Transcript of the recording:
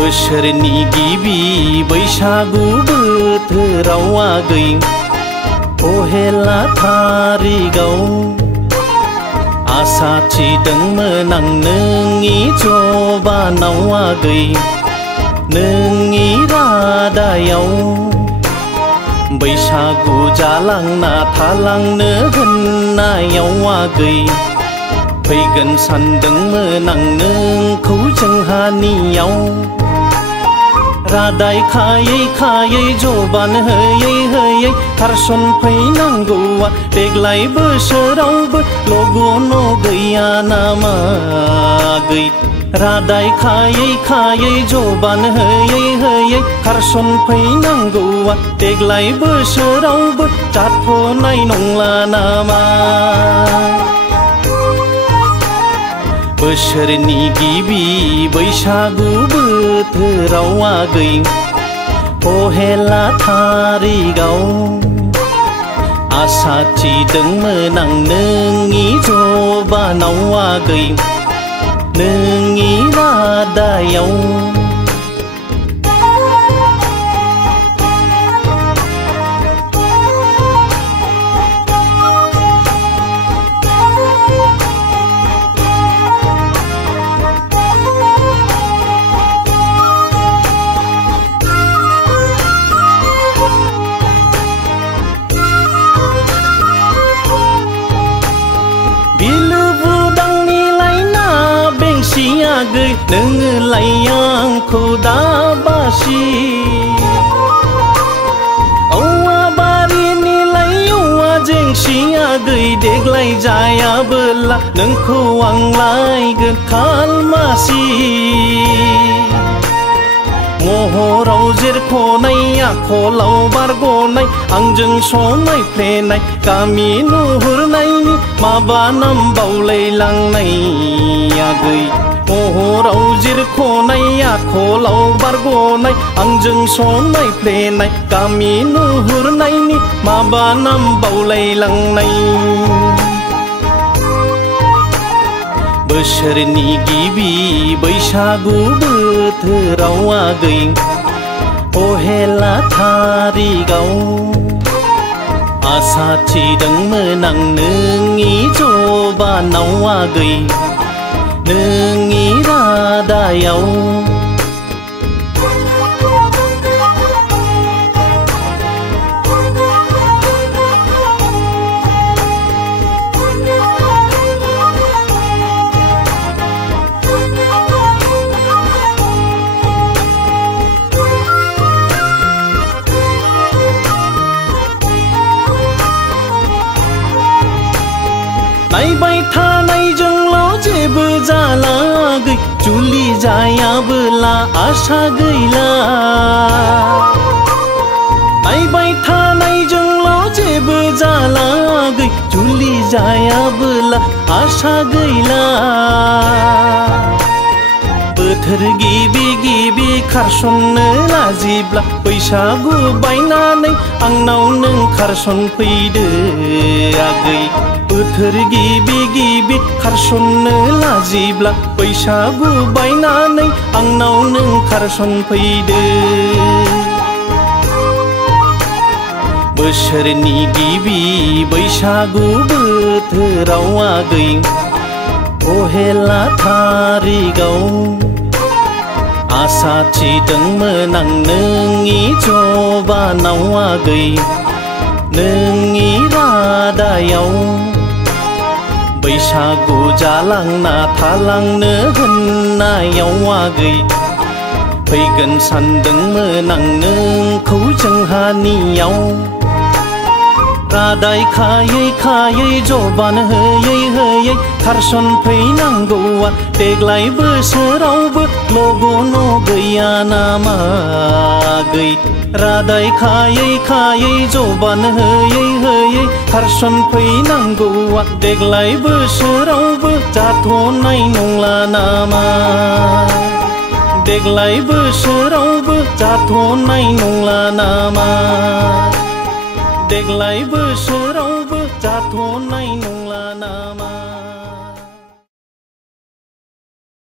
बोसोरनि गिबि बैसागु बोथोराव आगै पहेला थारिगाव आसा थिदोंमोन आं नोंनि जबानाव आगै नोंनि रादायाव बैसागु जालांना थालांनो होननायाव आगै फैगोन सानदोंमोन आं नोंखौ जोंहानियाव रादाय खायै खायै जबान होयै होयै खारसन फैनांगौआ देग्लाय बोसोरावबो लगन गैया नामा आगै रादाय खायै खायै जबान होयै होयै खारसन फैनांगौआ देग्लाय बोसोरावबो जाथ'नाय नंला नामा बोसोरनि गिबि बैसागु बोथोराव आगै पहेला थारिगाव आसा थिदोंमोन आं नोंनि जबानाव आगै नोंनि रादायाव आगै नोङो लाय आंखौ दाबासि औवा बारिनि लाय औवा जेंसि आगै देग्लाय जायाबोला नोंखौ आं लायगोन खालमासि महराव जेरख'नाय आखलाव बारग'नाय आंजों समायफ्लेनाय गामि नुहुरनायनि माबा नाम बावलायलांनाय आगै महराव जिरख'नाय आखलाव बारग'नाय आंजों समायफ्लेनाय गामि नुहुरनायनि माबा नाम बावलायलांनाय बोसोरनि गिबि बैसागु बोथोराव आगै पहेला थारिगाव आसा थिदोंमोन आं नोंनि जबानाव आगै नोंनि रादायाव नायबाय थानायजोंल' जेबो जाला आगै जुलि जायाबोला आसा गैला नायबाय थानायजोंल' जेबो जाला आगै जुलि जायाबोला आसा गैला बोथोर गिबि गिबि खारसननो लाजिब्ला बैसागु बायनानै आंनाव नों खारसन फैदो आगै बोथोर गिबि गिबि खारसननो लाजिब्ला बैसागु बायनानै आंनाव नों खारसन फैदो बोसोरनि गिबि बैसागु बोथोराव आगै पहेला थारिगाव आसा थिदोंमोन आं नोंनि जबानाव आगै नोंनि रादायाव बैसागु जालांना थालांनो होननायाव आगै फैगोन सानदोंमोन आं नोंखौ जोंहानियाव रादाय खायै खायै जबान होयै होयै खारसन फैनांगौआ देग्लाय बोसोरावबो लगन गैया नामा आगै रादाय खायै खायै जबान होयै होयै खारसन फैनांगौआ देग्लाय बोसोरावबो जाथ'नाय नंला नामा देग्लाय बोसोरावबो जाथ'नाय नंला नामा देग्लाय बोसोरावबो जाथ'नाय नंला नामा।